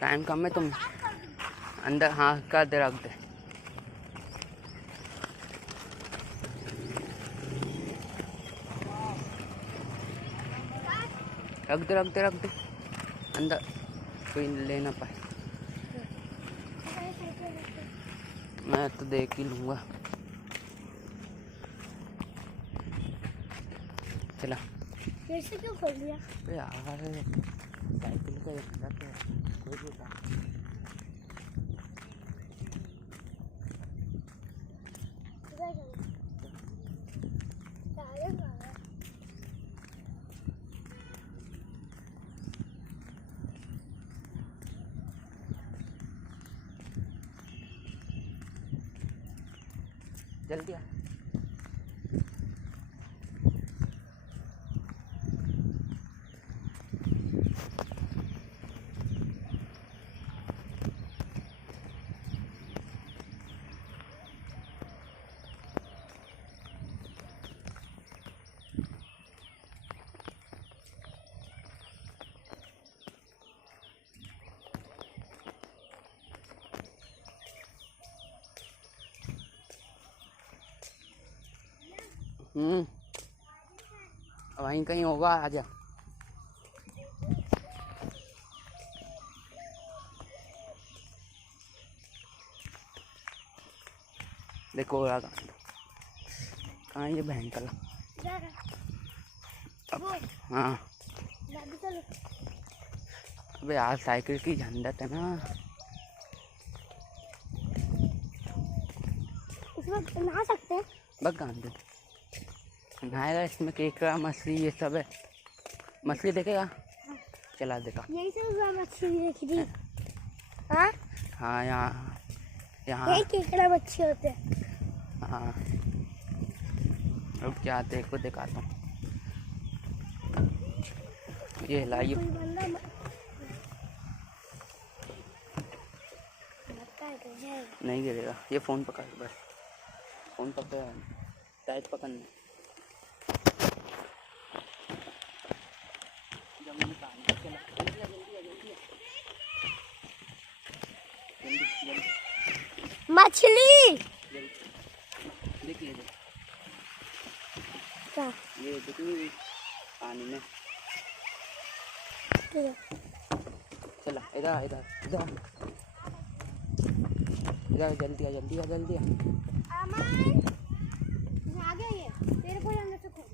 Time कम है, तुम अंदर हाँ कर दे, रख दे। रख दे रख दे रख दे, अंदर कोई ले ना पाए। मैं तो देख ही लूँगा। चला फिर से क्यों खोल दिया यार, साइकिल का झंडा तो कोई भी जल्दी आ। वहीं कहीं होगा, आजा। देखो कहाँ ये बहन कला। हाँ अबे यार, साइकिल की झंझट है ना। इसमें नहा सकते हैं? बस गांधी नहाएगा इसमें, केकड़ा मछली ये सब है। मछली देखेगा? चला देखा। यही से मछली देखी थी। हाँ हाँ यहाँ केकड़ा मच्छी होते हैं। हाँ अब क्या देखो, दिखाता हूँ। ये लाइए, नहीं गिरेगा। ये फोन पकड़, बस फोन पकड़, टाइट पकड़ना। मछली देखिए क्या? ये देखिए पानी में। चला इधर इधर इधर इधर, जल्दी आ जल्दी आ जल्दी आ। आ गया ये, तेरे को अंदर से खोल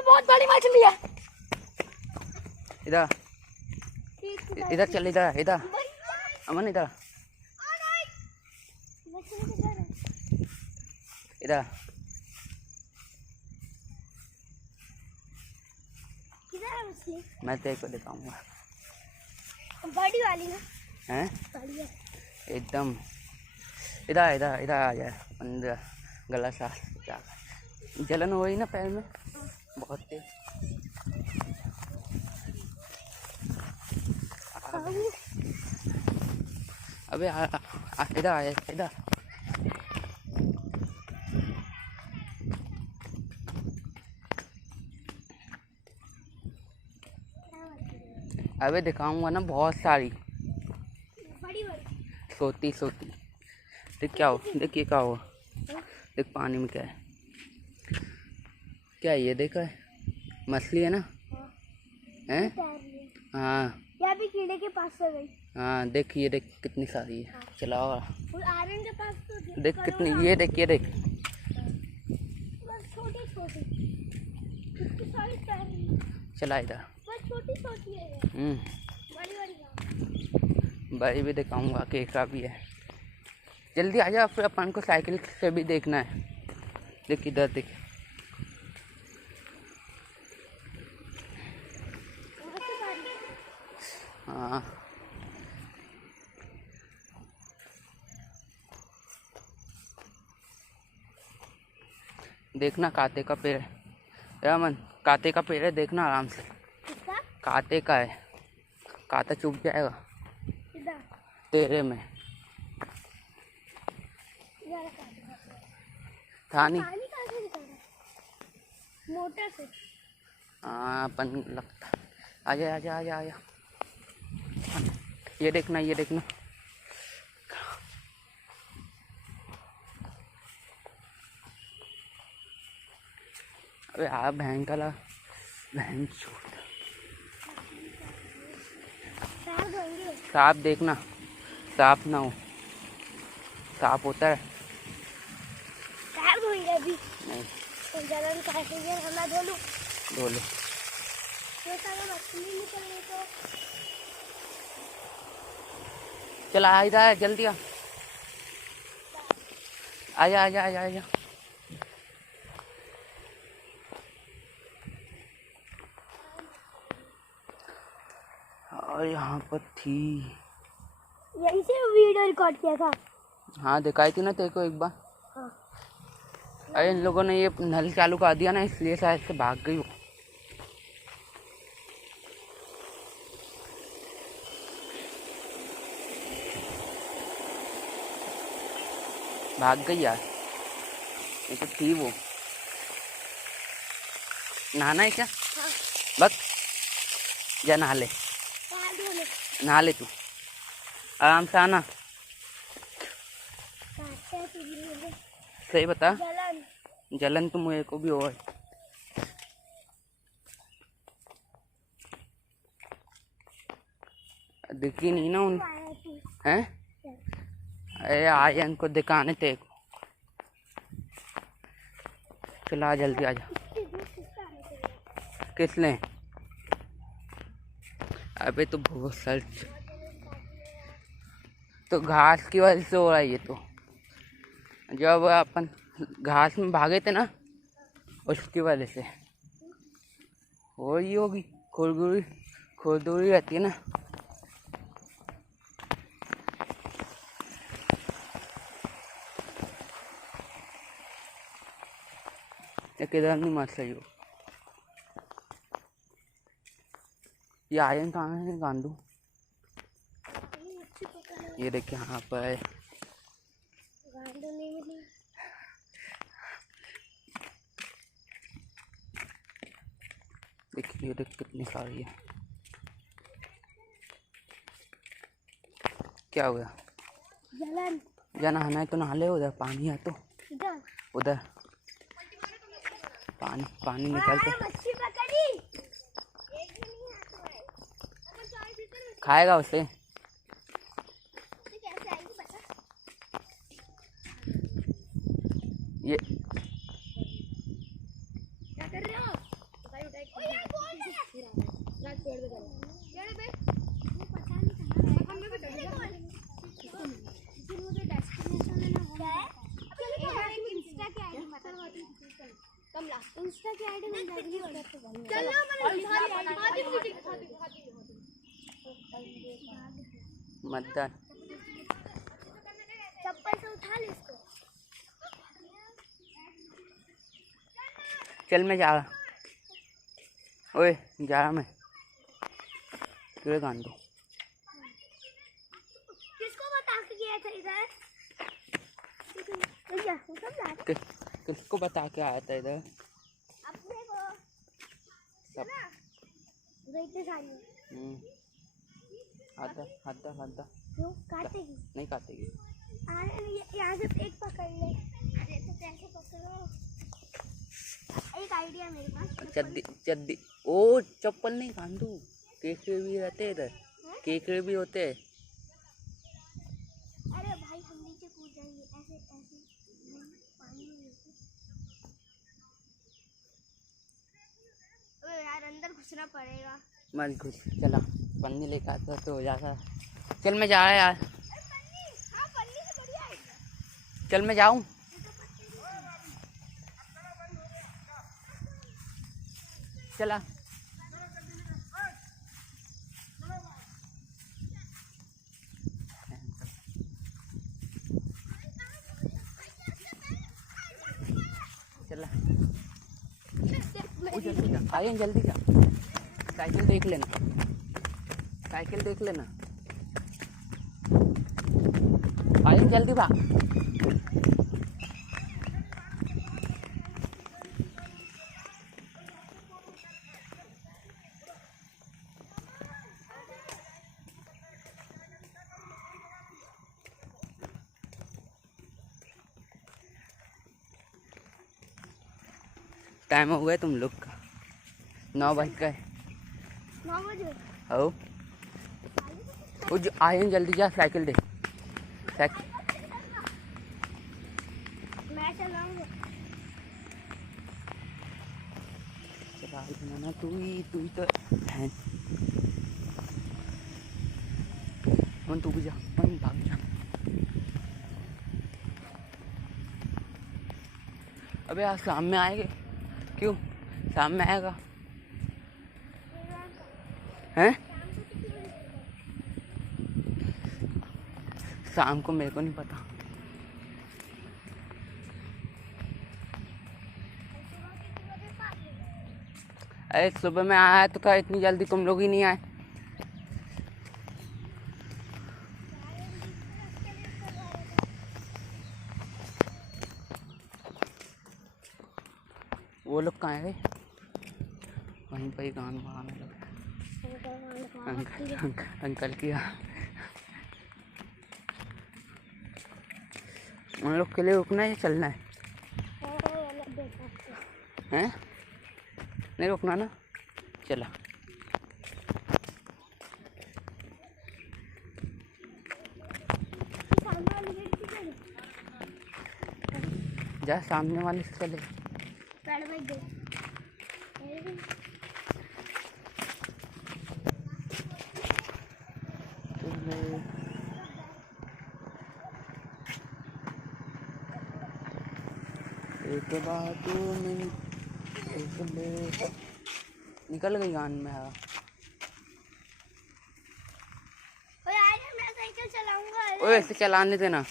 बहुत बड़ी मछली है। इधर इधर चल, इधर इधर अमन, इधर इधर। मैं तेरे को दिखाऊंगा। बड़ी वाली ना हैं? बड़ी है एकदम। इधर इधर इधर आ जाए अंदर, गला साफ। क्या जलन हो रही ना पैर में बहुत तेज। अबे इधर आया इधर। अबे दिखाऊंगा ना, बहुत सारी बड़ी बड़ी सोती सोती। देख क्या हो, देखिए क्या हुआ, देख पानी में क्या है। क्या ये देखा है, मछली है ना? हैं? हाँ या भी कीड़े के पास से गई। हाँ देख, ये देख कितनी सारी है। चलाओ आर्यन के पास तो देख कितनी, ये देख ये देख। छोटी छोटी कितनी सारी तैरनी। चला इधर। बस छोटी छोटी है। बड़ी बड़ी बड़ी भी दिखाऊंगा, केकड़ा भी है। जल्दी आ जा, फिर अपन को साइकिल से भी देखना है। देख इधर देख। हाँ देखना काते का पेड़ है रमन, काते का पेड़ है, देखना आराम से। किसका? काते का है, काता चुभ जाएगा इधर तेरे में। इधर का था नहीं। पानी कहाँ से निकल रहा है? मोटर से। हाँ अपन लगता। आजा आजा आजा आजा, ये देखना ये देखना। अबे आ बहन का ला, बहन छोड़। पैर धोएंगे। सांप देखना, सांप ना हो, सांप होता है। पैर धोएंगे अभी। नहीं तो जलन कैसे ये हमें धो लूं? धो लो। तो सारे मछली निकलने को। चला आ इधर जल्दी आ, आजा आजा आजा आजा। और यहाँ पर थी। यहीं से वीडियो रिकॉर्ड किया था। हाँ दिखाई थी ना तेरे को एक बार। हाँ। अरे इन लोगों ने ये नल चालू कर दिया ना, इसलिए शायद से भाग गई हो। भाग गई यार, ये तो थी वो। नहाना है क्या? हाँ। बस जा नहा ले, पैर धोने। नहा ले तू, आराम से आना। काटते हैं तुझे। सही बता, जलन। जलन तो मुझे को भी हो। दिखी नहीं ना उन आया तू। हैं। अरे आया इनको दिखाने तेरे को। चला जल्दी आ जा। इतनी दूर किसका आने के लिए? किसने? अबे तो बहुत सर, तो घास की वजह से हो रहा है ये तो। जब अपन घास में भागे थे ना, उसकी वजह से हो रही होगी। खुरदुरी खुरदुरी रहती है ना। ये किधर नहीं मत सही हो। ये आयन कहाँ है गांडू? मच्छी पकड़। ये देख यहाँ पर गांडू नहीं मिली। देखिए, ये देख कितनी सारी है। क्या हो गया? जलन। जा नहाना है तो नहा ले, उधर पानी है तो। इधर। उधर पानी पानी निकल के मच्छी पकड़ी। एक भी नहीं हाथ में। अगर चाय पीते हैं खाएगा उसे। तो कैसे आएगी पता? ये क्या कर रहे हो? ओ यार बोल दे। रात पेड़ पे चलो। पेड़ पे? वो पता नहीं था। हम भी डर गए। लेकिन वो जो डेस्टिनेशन है ना वो क्या है? अबे इंस्टा की आईडी मत कर। कमला इंस्टा की आईडी मिल जाएगी उससे तो चल ना मैंने मतदान। चप्पल से उठा ले इसको। चल मैं जा रहा। ओए जा रहा मैं, तेरे गांडू। किसको बता के गया था इधर? भैया वो सब ला रहे किसको बता के आया था इधर? अपने को सब। वो इतने सारी हाथ हाथ क्यों काटेगी? नहीं काटेगी। यहाँ से एक पकड़ ले। अरे तो कैसे पकड़ो? एक आइडिया मेरे पास। चद्दी चद्दी, ओ चप्पल नहीं गांडू, केकड़े भी रहते हैं इधर, केकड़े भी होते हैं। अरे भाई हम नीचे कूद जाएंगे ऐसे ऐसे पानी में नीचे। अबे यार अंदर घुसना पड़ेगा। मत घुस, चला पन्नी लेकर आता तो हो जाता। चल मैं जा रहा यार। पन्नी, हाँ पन्नी से बढ़िया आएगा। चल मैं जाऊँ। चला चला। ओ जल्दी जा आर्यन, जल्दी जा। साइकिल देख लेना, साइकिल देख लेना। आर्यन जल्दी भाग। टाइम हो गया तुम लोग का, 9 बज गए। 9 बजे हो वो जो आर्यन जल्दी जा, साइकिल दे। साइकिल मैं चलाऊंगा। चला बनाना, तू ही तो है। मन तू भी जा, मन भाग जा। अबे आज शाम में आएंगे। क्यों शाम में आएगा? हैं? शाम को मेरे को नहीं पता। अरे सुबह में आया तो क्या इतनी जल्दी तुम लोग ही नहीं आए? वो लोग कहाँ है? वहीं पर ही गान बहाने लगे। अंकल की उन लोग के लिए रुकना है या चलना है? हैं? नहीं रुकना ना, चला। जा सामने वाले से चले। एक बात निकल गई गान में। हाँ मैं साइकिल चलाऊंगा। ओए ऐसे चलाने देना।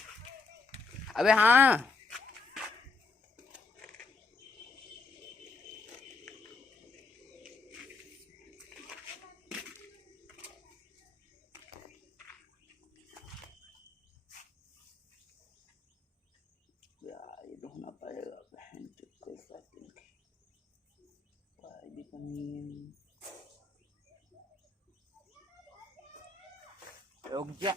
अबे हाँ ये धोना पड़ेगा बहन चुप साइकिल की कमीन। रुक जा।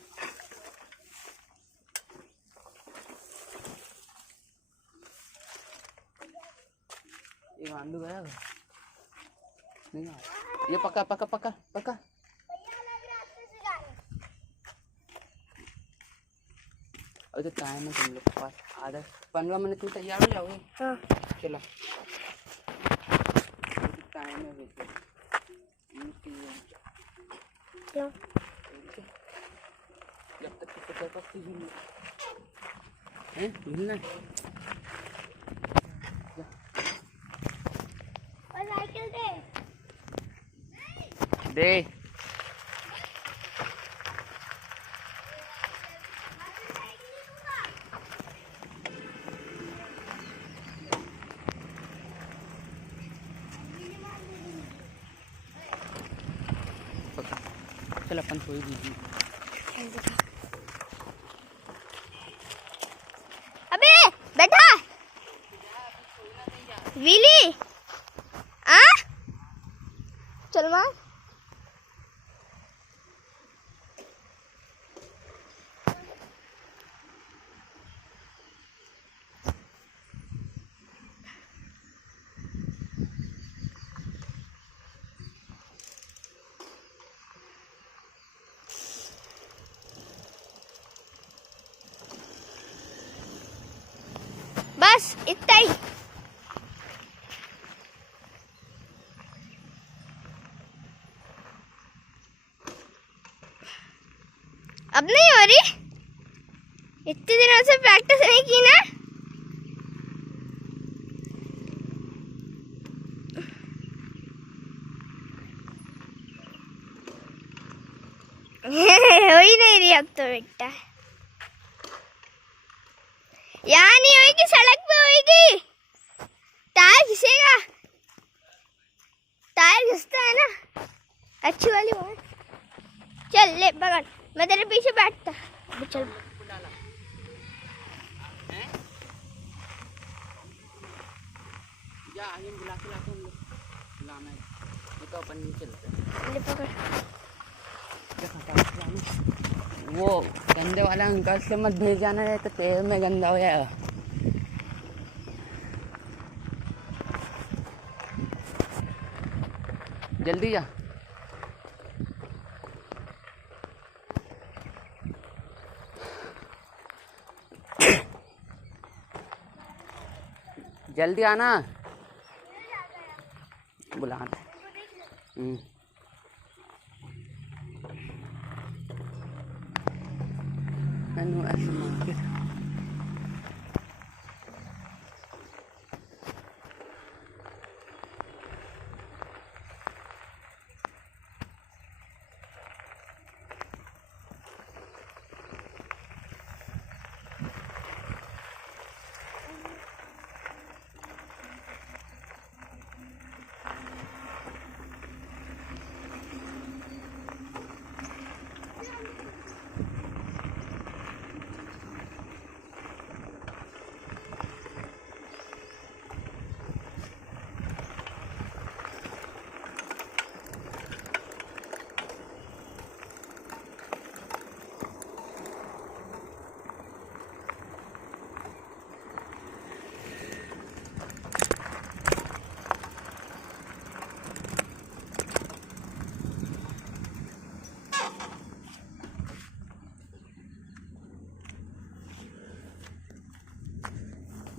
ये आंदू गया नहीं आ। ये पका पका पका पका। अरे तो टाइम है तुम लोग के पास, आधा 15 मिनट में तैयार हो जाओगे। हाँ चलो टाइम है वैसे। जब तक कि पता पक्की है मिलना साइकिल दे दे। चल अपन सोई दीजिए। अबे बैठा विली आ चल मां। बस इतना ही। अब नहीं हो रही? इतने दिनों से प्रैक्टिस नहीं की ना। हो ही नहीं रही अब तो बेटा। यहाँ नहीं होगी, सड़क पे होगी। टायर घिसेगा। टायर घिसता है ना, अच्छी वाली वो। चल ले पकड़, मैं तेरे पीछे बैठता। अभी चल जा आगे बुला के लाते हम लोग, बुलाना है ये तो अपन नहीं चलते। ले पकड़। वो गंदे वाला अंकल से मत भेज जाना है तो तेल में गंदा हो जाएगा। जल्दी जा। जल्दी आना, बुलाना। ऐसे मार्केट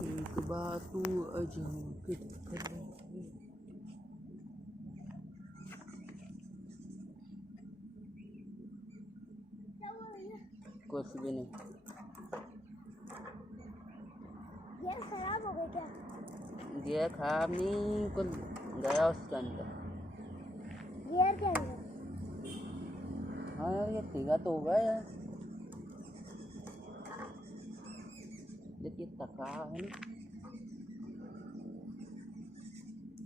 एक बातू अजब कुछ भी नहीं। ये खराब हो गई क्या? गियर खराब नहीं, कुछ गया उसके अंदर। गियर के अंदर? हाँ यार ये तीगा तो होगा यार, देखिए टकरा है ना,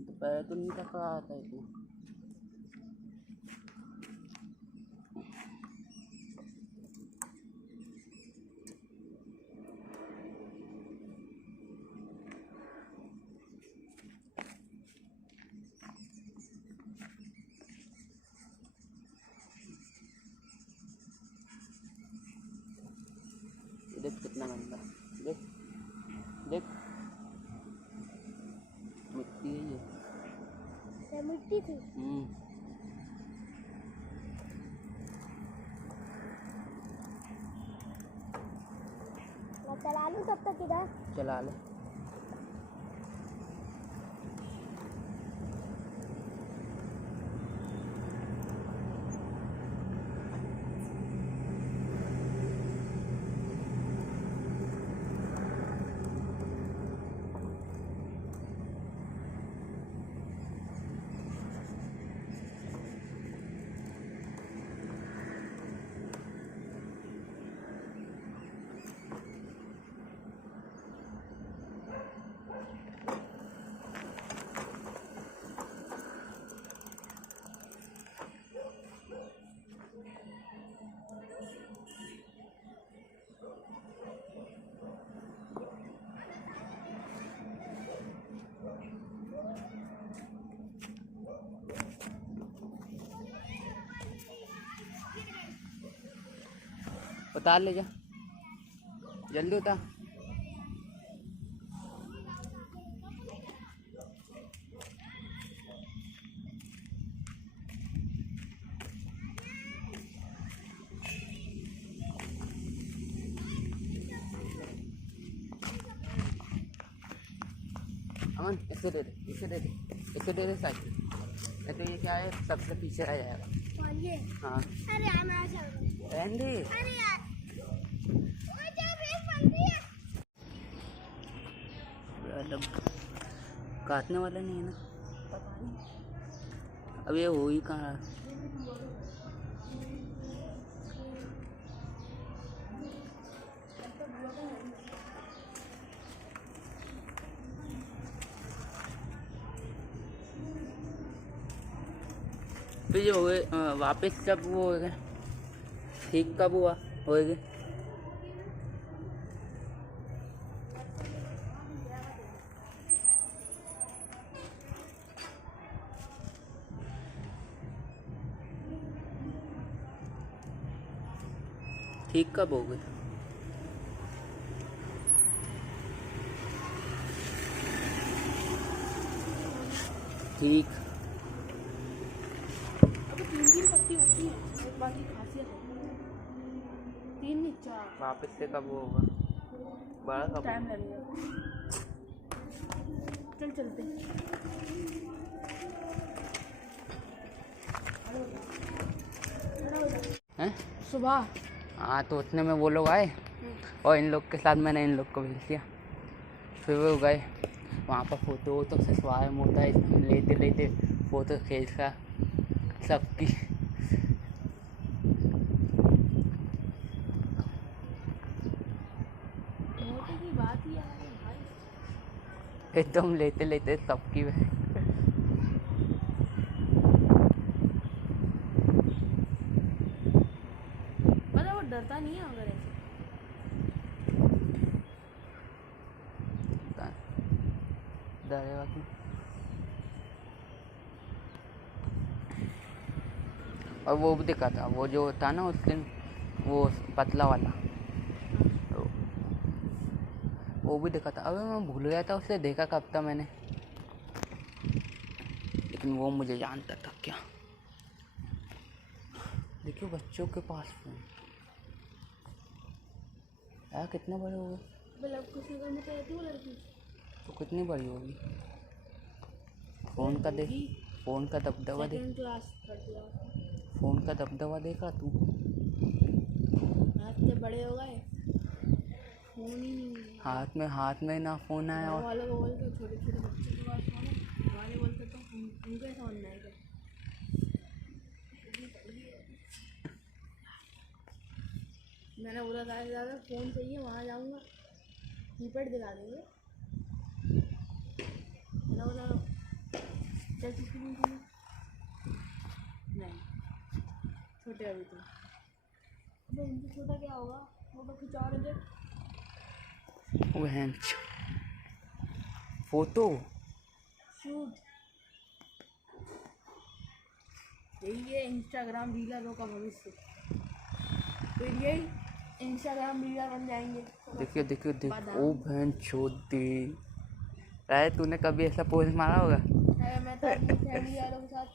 तो पहले तो नहीं टकरा आता है तो। देख कितना गंदा, देख देख मिट्टी है ये मिट्टी थी। मैं चला लूँ तब तक इधर? चला ले। उतार ले जा, जल्दी उतार। अमन इसे दे दे, इसे दे दे, इसे दे दे साइकिल। नहीं तो ये क्या है, सबसे पीछे रह जाएगा। कौन ये? हाँ अरे यार मैं आ जाऊंगा। रहने दे। अरे यार ओए जा ब्रेक बंद है। मतलब काटने वाला नहीं है ना, पता नहीं अब ये हो ही कहाँ रहा। फिर जो हुए वापस जब वो हो गए ठीक कब हुआ हो गए? ठीक कब हो गए? ठीक अब 3 पत्ती होती है, एक बाकी खासियत है। 3 नहीं 4। वापस से कब वो होगा? बड़ा कब? टाइम लगेगा। चल चलते हैं। सुबह। हाँ तो उतने में वो लोग आए और इन लोग के साथ मैंने इन लोग को भेज दिया। फिर वो गए वहाँ पर फ़ोटो वोटो खिंचवाए, मोटा लेते लेते फ़ोटो खींचा सबकी। मोटे की बात ही है भाई। एकदम लेते लेते सबकी। मतलब वो डरता नहीं है अगर ऐसे। डरेगा क्यों? और वो भी दिखा था, वो जो था ना उस दिन, वो पतला वाला, तो वो भी दिखा था। अबे मैं भूल गया था उसे देखा कब था मैंने, लेकिन वो मुझे जानता था क्या। देखियो बच्चों के पास फोन यार कितने बड़े हो गए। मतलब कुछ नगर में तो रहती वो लड़की। तो कितनी बड़ी होगी? फ़ोन का देख, फ़ोन का दबदबा देख, second class third class. Phone का दबदबा देखा तू? हाथ से बड़े हो गए, फोन ही नहीं है। हाथ में ना फ़ोन आया। घर और वालों को बोलते छोटे छोटे बच्चे के पास फोन है, घर वाले बोलते तो उनको ऐसा बनना है क्या। मैंने बोला था ज़्यादा फ़ोन चाहिए वहाँ जाऊँगा कीपैड दिला देंगे। मैंने बोला क्या चीज़ की नहीं, छोटे अभी तो। अबे इनसे छोटा क्या होगा, वो तो खिंचा रहे थे वह फोटो। शूट। यही है इंस्टाग्राम रीलरों का भविष्य। फिर यही इंस्टाग्राम रीलर बन जाएंगे। देखियो देखियो देख, ओ बहन छोटी। अरे तूने कभी ऐसा पोज मारा होगा? अरे मैं तो अपनी फैमिली वालों के साथ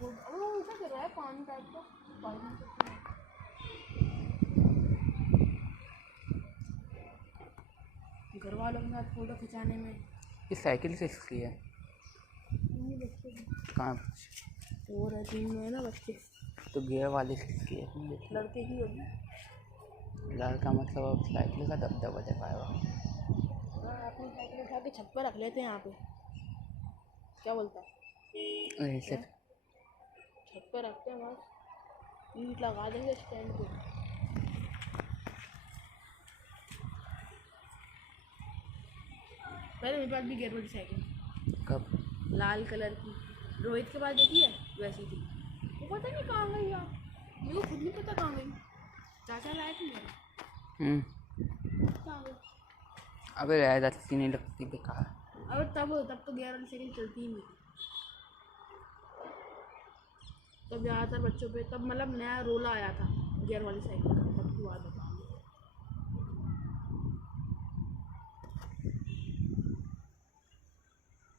वो ऐसा कर रहा है पानी टाइप का घर वालों के साथ फोटो खिंचाने में। इस साइकिल किसकी है? ये बच्चे कहाँ? वो रहते हैं ना बच्चे, तो गियर वाली किसकी है? लड़के की होगी। लड़का मतलब अब साइकिल का दबदबा दिखाएगा। हाँ अपनी साइकिल उठा के छत पर रख लेते हैं यहाँ पे, क्या बोलता है? ऐसे छत पर रखते हैं बस, ईंट लगा देंगे स्टैंड पे। पहले मेरे पास भी गियर वाली साइकिल, कब? लाल कलर की, रोहित के पास देखी है वैसी थी। वो पता नहीं कहाँ गई यार, मेरे को खुद नहीं पता कहाँ गई। चाचा लाए थे मेरे, कहाँ गई? अबे यार अच्छी नहीं लगती, बेकार। अबे तब तो गियर वाली साइकिल चलती ही नहीं थी। तब ज़्यादातर बच्चों पे तब मतलब नया रोला आया था गियर वाली साइकिल का, तब की बात बताऊँ।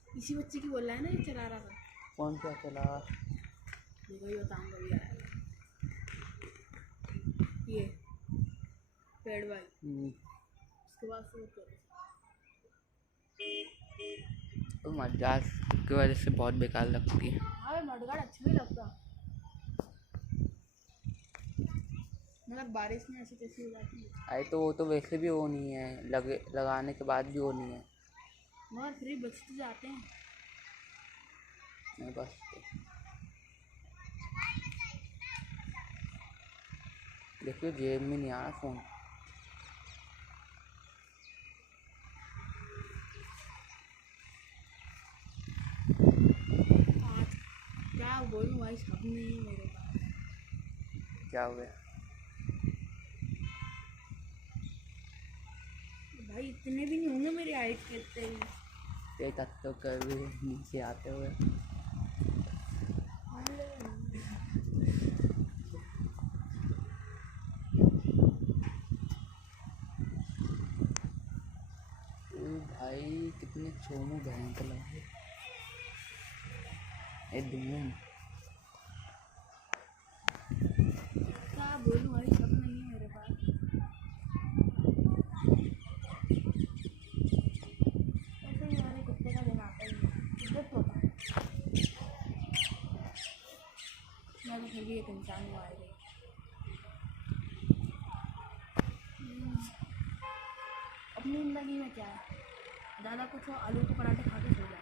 इसी बच्चे की बोल रहा है ना, ये चला रहा था। कौन सा चला? देखो ये बताऊँगा भी आया ये पेड़ भाई। उसके बाद से तो मजाक की वजह से बहुत बेकार लगती है। हाँ मडगाड़ अच्छा नहीं लगता, मतलब बारिश में ऐसी तैसी हो जाती है। अरे तो वो तो वैसे भी वो नहीं है, लगाने के बाद भी वो नहीं है। मगर फिर बच तो जाते हैं। नहीं बस देखियो जेब में नहीं आ रहा फ़ोन। क्या क्या बोलूं भाई, सब नहीं है मेरे पास। क्या हो गया? भाई इतने भी नहीं होंगे मेरी हाइट के, इतने भी। ते तक तो कभी नीचे आते हुए। भाई कितने चोमू भयंकर लगे ये धूम। क्या बोलूं भाई, सब नहीं है मेरे पास। ऐसे ही हमारे कुत्ते का दिन आता ही है, दुख होता है। मैं तो फिर भी एक इंसान हूँ आए गए। अपनी ज़िंदगी में क्या है, ज़्यादा कुछ हो, आलू के पराठे खा के सो जाए।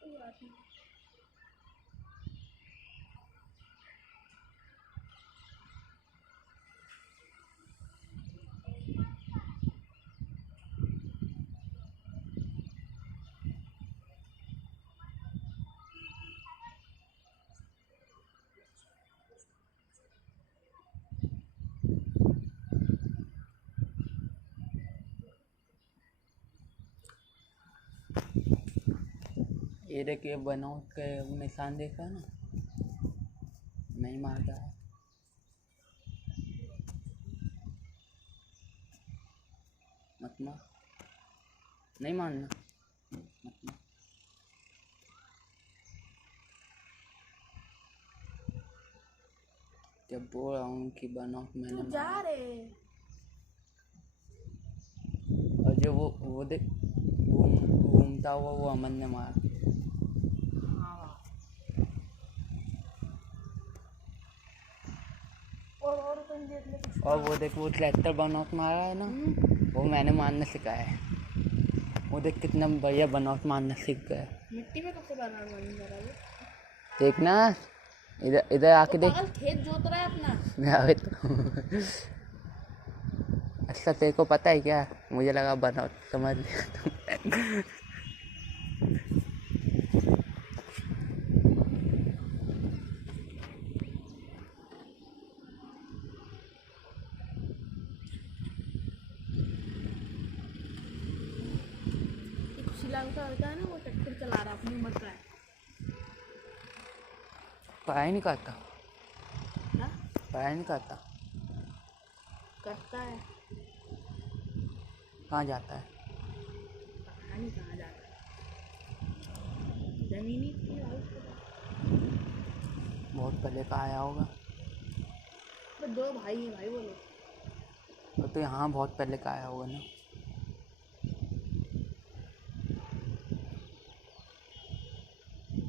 कोई बात नहीं। ये देखिए बनाओ के निशान देखा ना, नहीं मारता है। मत मार, नहीं मारना, मत मार। जब बोल रहा हूँ कि बनाओ मैंने तू जा रे। और जो वो देख घूमता हुआ वो अमन ने मारा। हाँ, और तुम देख ले कुछ। और वो देख वो ट्रैक्टर बनौट मारा है ना, वो मैंने मारना सिखाया है। वो देख कितना बढ़िया बनौट मारना सीख गया। मिट्टी में कब से बनाना बन रहा है? देखना इधर इधर आके देख। पागल, खेत जोत रहा है अपना। अरे तो अच्छा तेरे को पता है क्या? मुझे लगा बनौट समझ लिया तुम। शिलांग का लड़का है ना, वो ट्रैक्टर चला रहा है, अपनी उम्र का है। पढ़ाई नहीं करता, हाँ? पढ़ाई नहीं करता। करता है। कहाँ जाता है? पता नहीं कहाँ जाता है। जमीनी थी भाई उसके पास। बहुत पहले का आया होगा। वो दो भाई हैं भाई वो लोग। तो यहाँ बहुत पहले का आया होगा ना।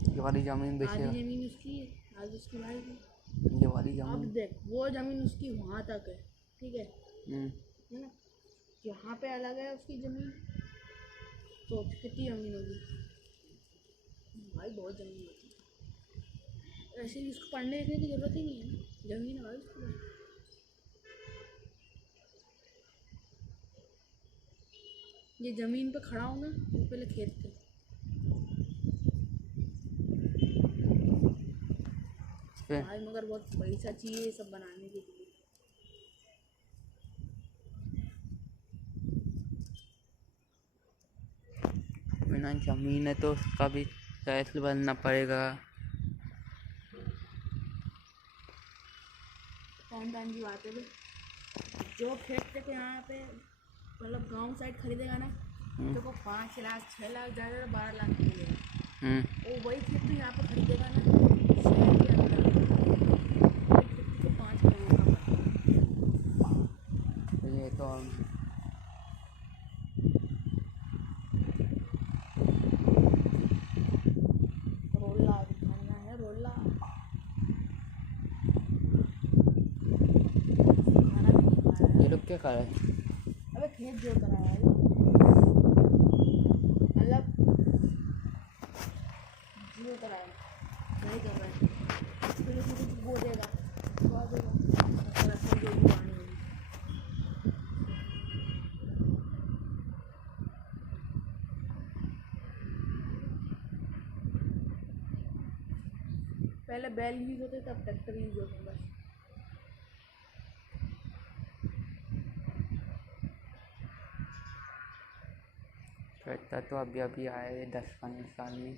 ये वाली जमीन बेचेगा। आधी जमीन उसकी है, आधी उसके भाई की। ये वाली अब जमीन। देख, वो जमीन उसकी वहाँ तक है, ठीक है हम्म। है ना? यहाँ पे अलग है उसकी जमीन। सोच कितनी जमीन होगी भाई, बहुत जमीन होती है। ऐसे ही उसको पढ़ने लिखने की जरूरत ही नहीं है ना, जमीन है भाई उसके पास। ये जमीन पे खड़ा हो ना, वो पहले खेत थे। भाई मगर बहुत पैसा चाहिए ये सब बनाने के लिए। बिना जमीन है तो उसका भी टैक्स भरना पड़ेगा। टाइम की बात है भाई, जो खेत थे यहाँ पे, मतलब गांव साइड खरीदेगा ना तो को 5 लाख 6 लाख ज़्यादा 12 लाख मिलेगा। वो वही खेत तो यहाँ पे खरीदेगा ना शहर के अंदर, वही खेत को 5 करोड़ का पड़ेगा। ये तो रोला दिखाना है, रोला खाना भी नहीं खाया ये है। लोग क्या कर रहे हैं? अबे खेत जोत रहा है, मतलब जोत रहा है, नहीं कर रहा है। फिर उसमें कुछ बो देगा, बो देगा और ऐसा जो भी पानी होगी। पहले बैल यूज होते तब ट्रैक्टर यूज होते बस। ट्रैक्टर तो अभी अभी आए 10-15 साल में।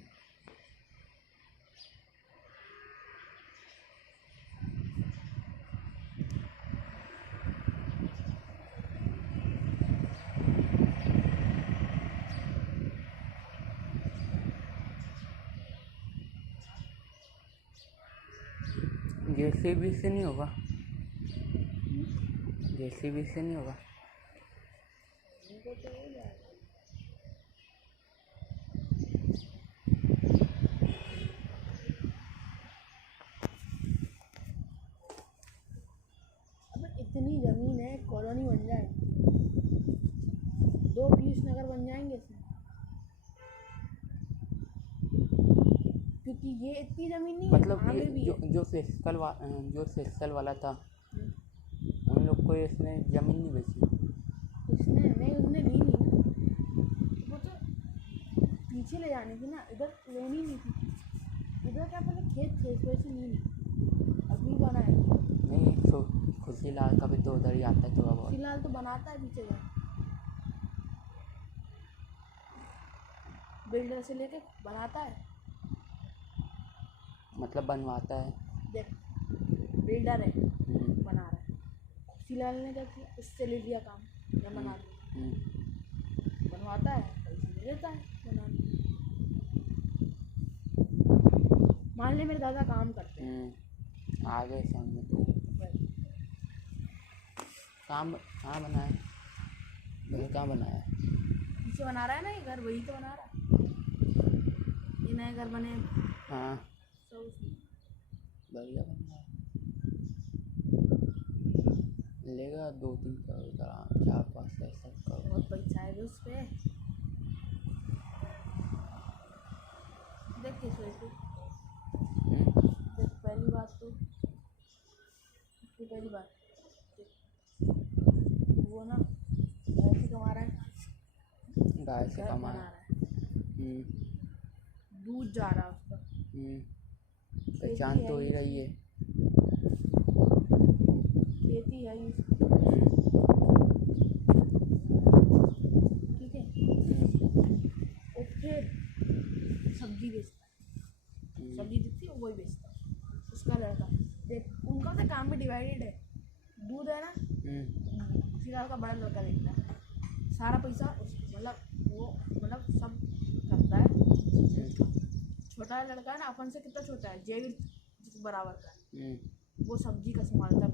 जेसीबी से नहीं होगा, जेसीबी से नहीं होगा। इनको तो हो जाएगा। अबे इतनी जमीन है, कॉलोनी बन जाए, 2 पीयूष नगर बन जाएंगे इसमें, क्योंकि ये इतनी जमीन नहीं है, मतलब आगे ये भी जो है। जो फेस्कल वाला था, उन लोग को इसने जमीन नहीं बेची। इसने नहीं, उसने ली नहीं ना, वो तो पीछे ले जाने की ना, इधर लेनी नहीं थी। इधर क्या पहले खेत थे, इस वजह से ली नहीं, अभी बनाए। नहीं तो खुशी लाल का भी तो उधर ही आता है थोड़ा बहुत। फिलहाल तो बनाता है पीछे का, बिल्डर से लेके बनाता है। मतलब बनवाता है। देख, बिल्डर है, बना रहा है। फिलहाल ने क्या किया, उससे ले लिया काम, या बना दिया, बनवाता है, पैसे ले लेता है बनाने। मान ले मेरे दादा काम करते हैं, आगे सामने तो काम कहाँ बनाया, घर कहाँ बनाया? पीछे बना रहा है ना ये घर, वही तो बना रहा है, ये नए घर बने। हाँ सब उसमें बढ़िया बन रहा है। लेगा 2-3 करोड़ आराम, 4-5 ऐसा करोड़। बहुत पैसा है उस पे। देख किस वजह से, देख पहली बात तो, पहली बात वो ना ऐसे कमा रहा है, गाय से घर कमा बना रहा है, दूध जा रहा है उसका, पहचान तो ही रही है। खेती है इसकी, ठीक है। और फिर सब्जी बेचता है, सब्जी दिखती है वही बेचता है, उसका लड़का। देख उनका तो काम भी डिवाइडेड है, दूध है ना, फिलहाल का बड़ा लड़का देखता है, सारा पैसा मतलब वो मतलब सब करता है। छोटा लड़का है ना, अपन से कितना छोटा है, जेविर बराबर का है, वो सब्जी का संभालता है,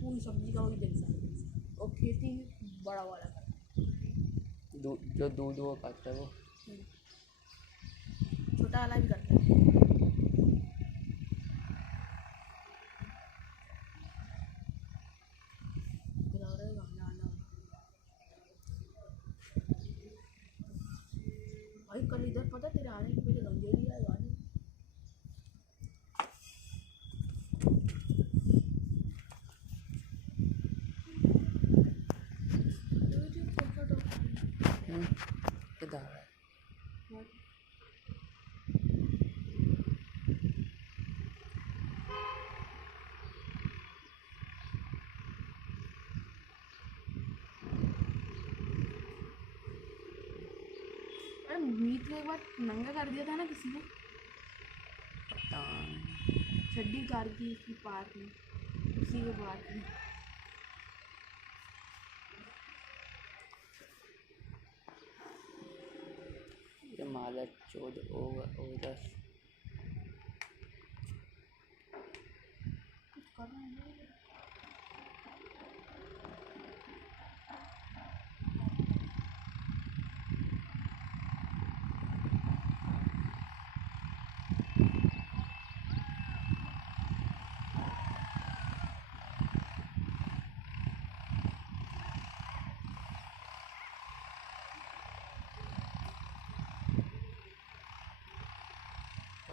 पूरी सब्जी का वही देखता है, और खेती बड़ा वाला करता है, जो दूध वो करता है वो छोटा वाला भी करता है। भाई कल इधर पता तेरे आने के पहले गंजेरी आए गाने, किधर है? अरे मीत को एक बार नंगा कर दिया था ना किसी ने, पता नहीं। छड्डी कार की उसकी पार्क में, उसी के पार्क में। ये माला चौध ओजस कुछ कर रहे हैं।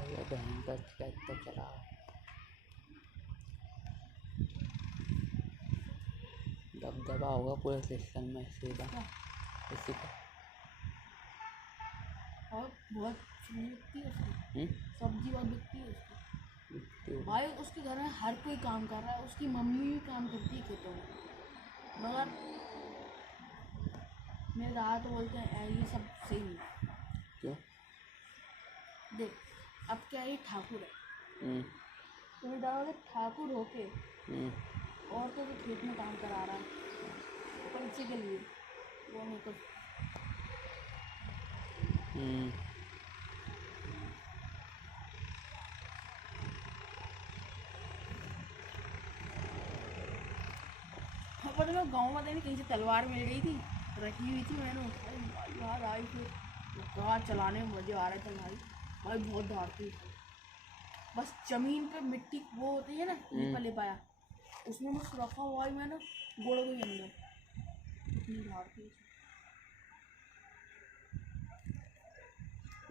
ये भयंकर ट्रैक्टर चला है। दबदबा होगा पूरे सिस्टम में सीधा इसी का। और बहुत सब्जी बिकती है उसकी, हम्म? सब्जी बहुत बिकती है उसकी। तो भाई उसके घर में हर कोई काम कर रहा है, उसकी मम्मी भी काम करती है खेतों में, मगर मेरे दादा तो बोलते हैं ये सब सही नहीं। क्यों? देख अब क्या है, ये ठाकुर है, हम्म, तो मेरे दादा के ठाकुर होके हम्म, औरतों के खेत में काम करा रहा है पैसे के लिए, वो मेरे को हम्म। पता नहीं गाँव में कहीं से तलवार मिल गई थी, रखी हुई थी, मैंने उठाई, भाई याद आई, फिर कार चलाने में मजे आ रहे थे भाई, भाई बहुत धार थी, बस जमीन पे मिट्टी वो होती है ना लिपा लिपाया, उसमें बस रखा हुआ है मैंने, गोड़ों के अंदर इतनी धार थी।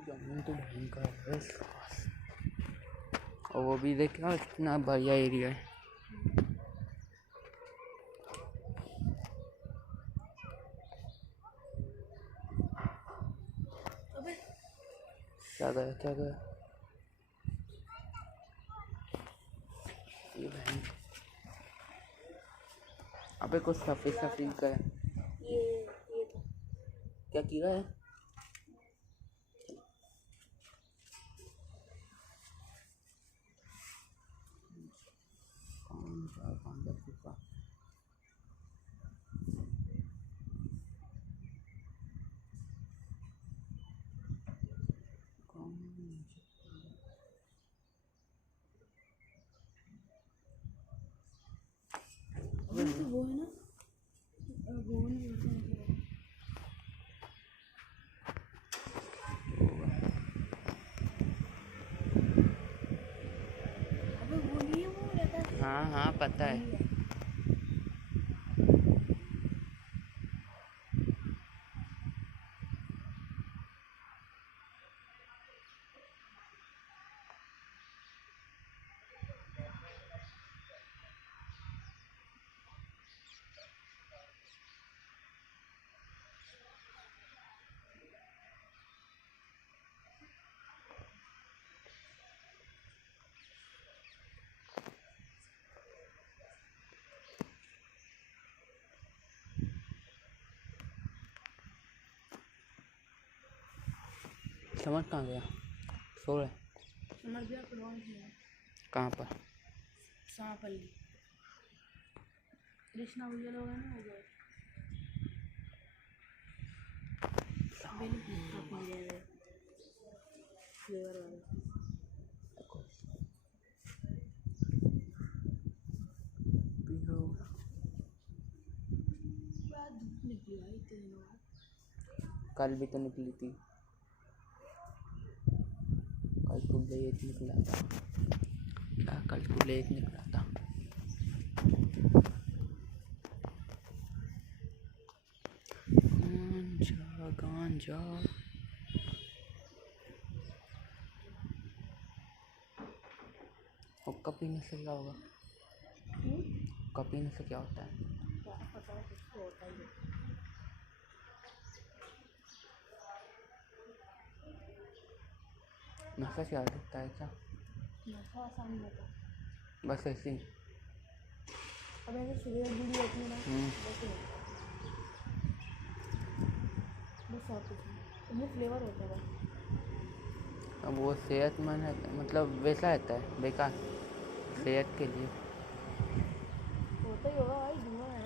जमीन तो भयंकर है इसके पास। और वो भी देख इतना बढ़िया एरिया है। अबे क्या गया क्या गया? ये बहन, अबे कुछ सफेद सफेद का है। ये क्या कीड़ा है? कौन सा फूफा? तो वो है ना, वो नहीं अबे वो नहीं है, वो रहता है हाँ हाँ पता है। समझ कहाँ गया? सो रहे? समझ गया कौन है, कहाँ पर? सांपल्ली कृष्णा भैया लोग हैं ना, वो गए बेली भुट्टा पी रहे हैं फ्लेवर वाला। क्या धूप निकली भाई इतने दिनों बाद। कल भी तो निकली थी, कल तो लेट निकला था। क्या कल तो लेट निकला था? गांजा गांजा। हुक्का पीने से क्या होगा? हुक्का पीने से क्या होता है? क्या पता है, कुछ तो होता ही है। नशा क्या दिखता है क्या? नशा आसान नहीं होता, बस ऐसे ही। अब ऐसे सिगरेट बीड़ी होती है ना, वैसे होता है, बस और कुछ नहीं, उनमें फ्लेवर होता है बस। अब वो सेहतमंद है, मतलब वैसा रहता है बेकार सेहत के लिए। होता ही होगा भाई, धुआं है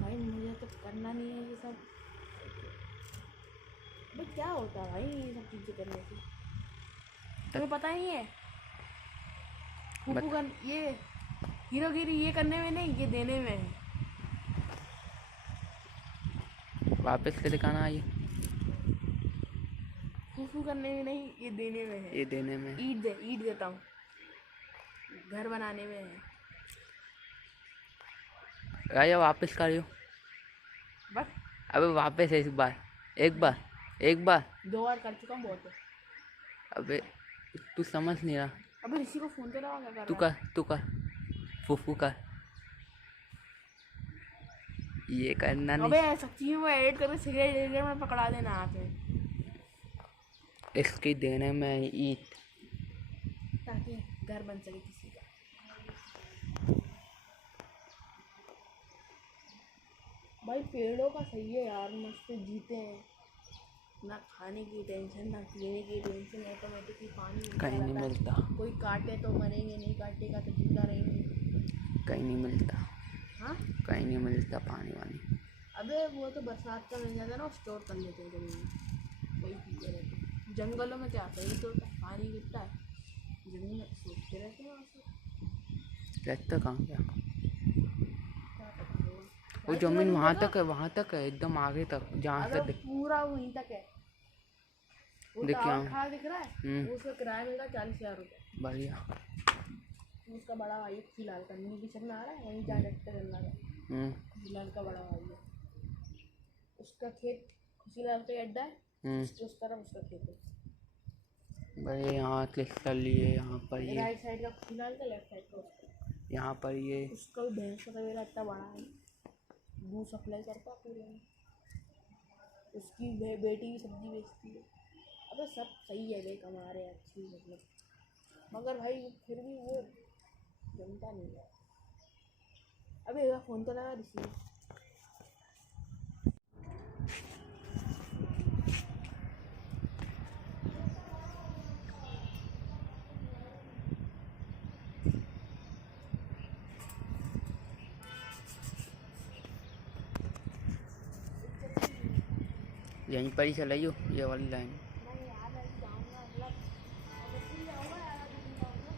भाई, मुझे तो करना नहीं है ये सब। भाई क्या होता है भाई ये सब चीज़ें करने से, तुम्हें पता ही नहीं है। फूफू कर ये हीरोगिरी ये करने में नहीं, ये देने में है। वापस से दिखाना आइए। फूफू करने में नहीं, ये देने में है। ये देने में। ईट देता हूँ, घर बनाने में है। राजा वापस करियो। बस अबे वापस एक बार, एक बार, एक बार। 2 बार कर चुका हूँ, बहुत है। अबे तू समझ नहीं रहा। अबे ऋषि को फोन तो लगा, क्या कर तू रहा है? कर, तू कर, फूफू कर। ये करना अबे नहीं। सच्ची में वो एडिट करके सिगरेट ले मैं पकड़ा देना आके, इसकी देने में ईट। ताकि घर बन सके किसी का। भाई पेड़ों का सही है यार, मस्त जीते हैं, ना खाने की टेंशन ना पीने की टेंशन, ऑटोमेटिकली पानी मिलता कहीं नहीं रहता है। मिलता, कोई काटे तो मरेंगे, नहीं काटेगा तो जिंदा रहेंगे। कहीं नहीं मिलता, हाँ कहीं नहीं मिलता पानी वानी। अबे वो तो बरसात का मिल जाता है ना, स्टोर कर लेते हैं जमीन में, वही पीते रहते हैं। जंगलों में क्या सही तो होता है, पानी गिरता है जमीन में, सोचते रहते हैं वहाँ से। रहता कहाँ क्या? क्या पता होगा। वो भाई जमीन तुम्हें वहाँ नहीं तक है, वहाँ तक है, एकदम आगे तक, जहाँ पता, से अबे पूरा वहीं तक है। वो देखिए टावर हाँ। खा दिख रहा है, वो उसका किराया मिल रहा है 40,000 रुपये। बढ़िया। उसका बड़ा भाई फिलहाल का न्यू पिक्चर में आ रहा है, वहीं जा देखते चल रहा है। खुशीलाल का बड़ा भाई है, उसका खेत खुशीलाल का अड्डा है, उसके उस तरफ उसका खेत है। भाई यहाँ क्लिक कर लिए, यहाँ पर ये, राइट साइड का खुशीलाल का, लेफ्ट साइड का उसका। यहाँ पर ये उसका भी भैंस का सवेरा इतना बड़ा है, दूध सप्लाई करता है पूरे में। उसकी बेटी की सब्जी बेचती है। अबे सब सही है भाई, कमा रहे हैं अच्छी, मतलब मगर भाई फिर भी वो जनता नहीं है। अबे फ़ोन तो लगा रिसीव। यहीं पर ही चलाइयो ये वाली लाइन। मैं यार ऐसे जाऊँगा, मतलब अगस्त जाऊँगा यार, अभी नहीं जाऊँगा।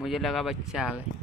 मुझे लगा बच्चे आ गए।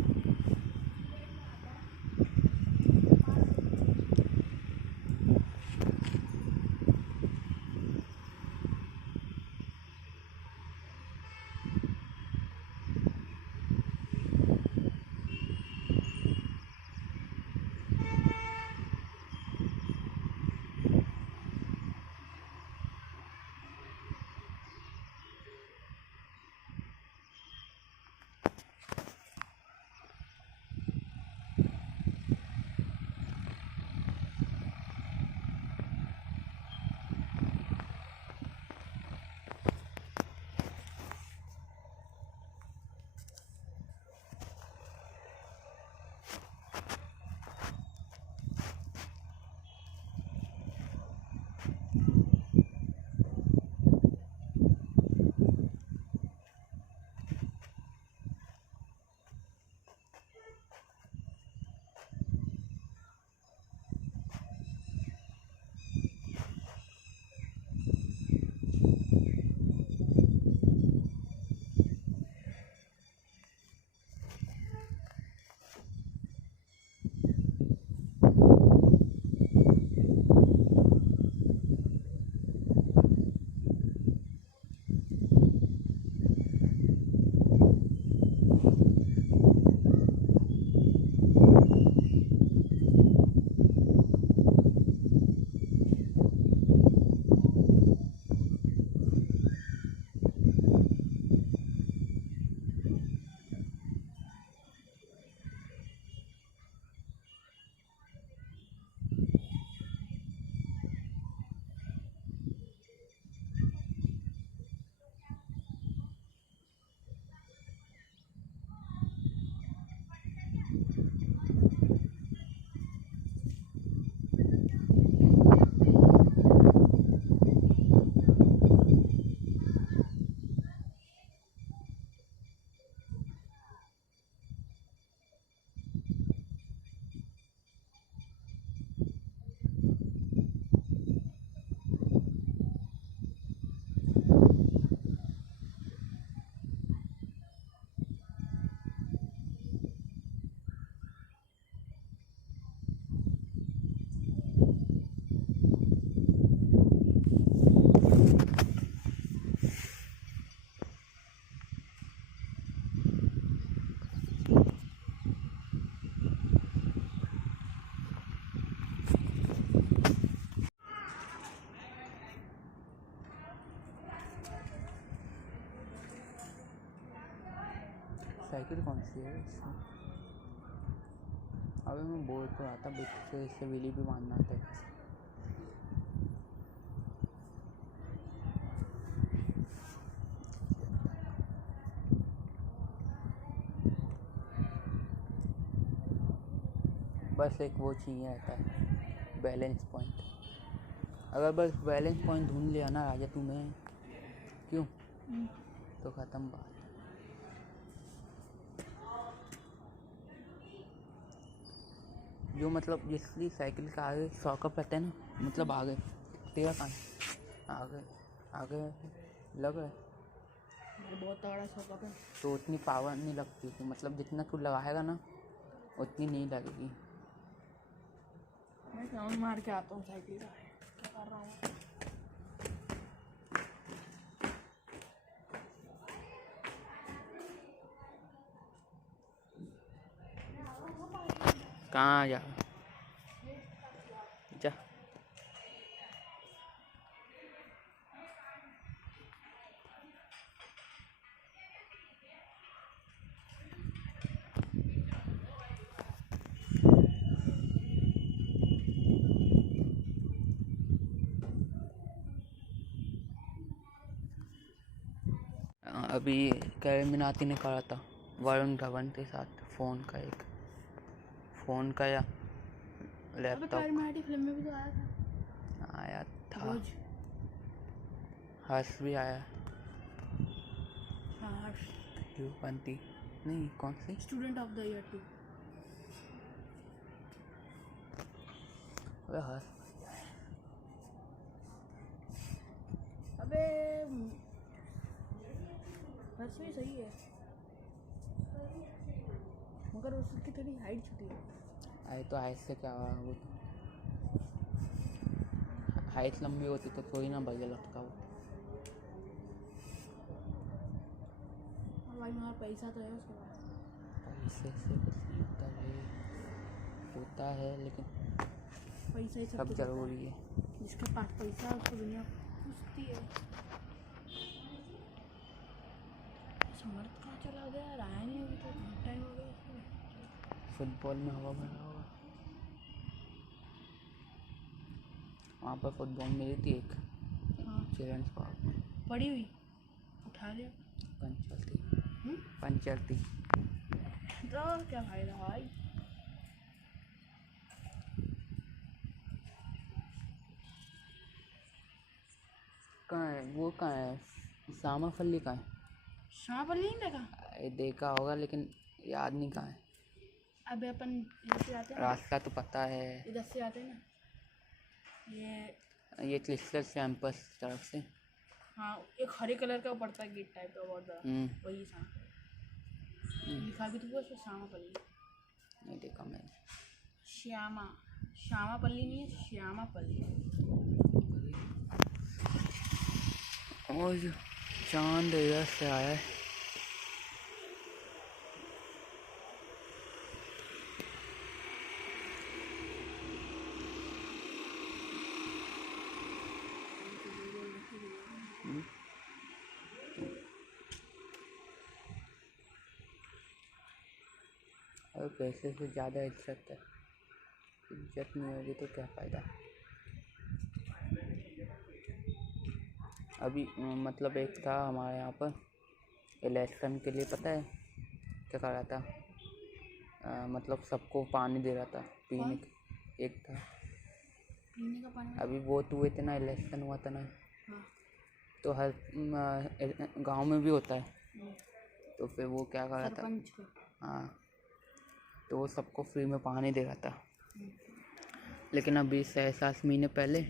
साइकिल कौन सी है इसमें? अबे मैं बोल तो रहा था बीच से इससे व्हीली भी मारना था। बस एक वो चाहिए रहता है, बैलेंस पॉइंट। अगर बस बैलेंस पॉइंट ढूंढ लिया ना राजा तूने, क्यों, तो ख़त्म बात। जो मतलब जिसकी साइकिल का आगे शॉकअप रहता है ना, मतलब आगे तेरा कान आगे आगे लग रहा है बहुत तगड़ा शौक है। तो उतनी पावर नहीं लगती थी, मतलब जितना तू लगाएगा ना उतनी नहीं लगेगी। मैं राउंड मार के आता हूँ साइकिल का, क्या कर रहा हूँ। कहाँ जा जा अभी कैमिनाती ने करा था वरुण धवन के साथ फ़ोन का या लैपटॉप फिल्म में भी तो आया था। रोज हर्ष भी आया। हाँ, युवंती नहीं, कौन सी स्टूडेंट ऑफ द ईयर 2। अबे हर्ष अबे हर्ष भी सही है, मगर उसकी थोड़ी हाइट छोटी है। आए तो हाइट से क्या हुआ, वो तो हाइट लंबी होती तो कोई ना बढ़िया लगता वो। भाई मगर पैसा तो है उसके पास। पैसे से कुछ नहीं होता भाई, होता है लेकिन पैसा ही सब कुछ जरूरी है। जिसके पास पैसा है उसको दुनिया पूछती है। समर्थ कहाँ चला गया यार, आया नहीं अभी तक, बहुत टाइम हो गया इसको। फुटबॉल में हवा भरा होगा। वहाँ पर फुटबॉल मिली थी एक, हाँ चिल्ड्रंस पार्क में, पड़ी हुई, उठा लिया। पंचर थी। तो क्या फायदा भाई। कहाँ है वो, कहाँ है सामाफली, कहाँ है? शाहपल्ली नहीं देखा? देखा होगा लेकिन याद नहीं कहाँ है। अबे अपन इधर से आते हैं ना, रास्ता तो पता है। इधर से आते हैं ना, ये क्लिस्टर कैंपस तरफ से। हाँ एक हरे कलर का पड़ता है गेट टाइप का बहुत बड़ा, वही सा लिखा भी तो वो श्यामापल्ली। नहीं देखा मैंने। श्यामापल्ली नहीं है, श्यामापल्ली। और चांद इधर से आया है। और पैसे से ज़्यादा इज्जत है, इज्जत नहीं होगी तो क्या फ़ायदा। अभी मतलब एक था हमारे यहाँ पर इलेक्शन के लिए, पता है क्या कर रहा था, मतलब सबको पानी दे रहा था पीने के। एक था पीने का पानी। अभी वोट हुए थे ना, इलेक्शन हुआ था ना, हाँ। तो हर गांव में भी होता है। तो फिर वो क्या कर रहा था, हाँ, तो वो सबको फ्री में पानी दे रहा था। लेकिन अभी 6-7 महीने पहले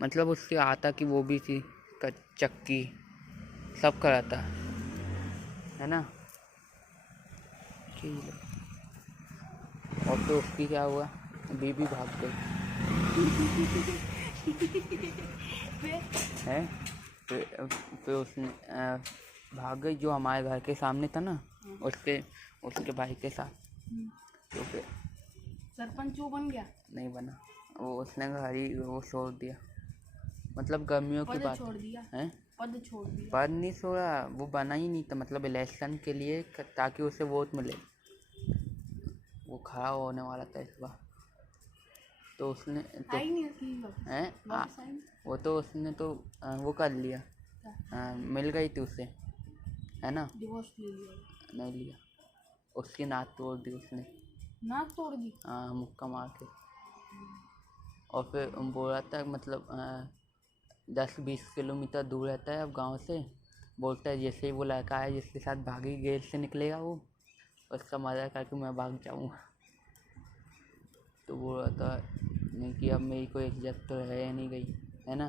मतलब उसके आता कि वो भी थी चक्की सब करा था, है ना। और तो उसकी क्या हुआ, बीबी भाग गई है। फिर उसने भाग गई, जो हमारे घर के सामने था ना, उसके भाई के साथ। तो फिर सरपंच वो बन गया? नहीं बना वो, उसने घर ही वो छोड़ दिया। मतलब गर्मियों की बात छोड़ दिया है, पद छोड़ दिया। पद नहीं छोड़ा, वो बना ही नहीं था, मतलब इलेक्शन के लिए ताकि उसे वोट मिले, वो खड़ा होने वाला था इस बार, तो उसने तो आई नहीं उसकी वापस आई नहीं। वो तो उसने तो वो कर लिया, मिल गई थी उसे, है ना। डिवोर्स ले लिया। नहीं लिया, उसकी नाक तोड़ दी उसने, नाक तोड़ दी। हाँ मुक्का मार के। और फिर बोला था मतलब 10-20 किलोमीटर दूर रहता है अब गांव से, बोलता है जैसे ही वो लड़का है जिसके साथ भागी गेट से निकलेगा वो, उसका मजा करके मैं भाग जाऊँगा। तो वो रहता नहीं कि अब मेरी कोई इज्जत तो है नहीं गई, है ना,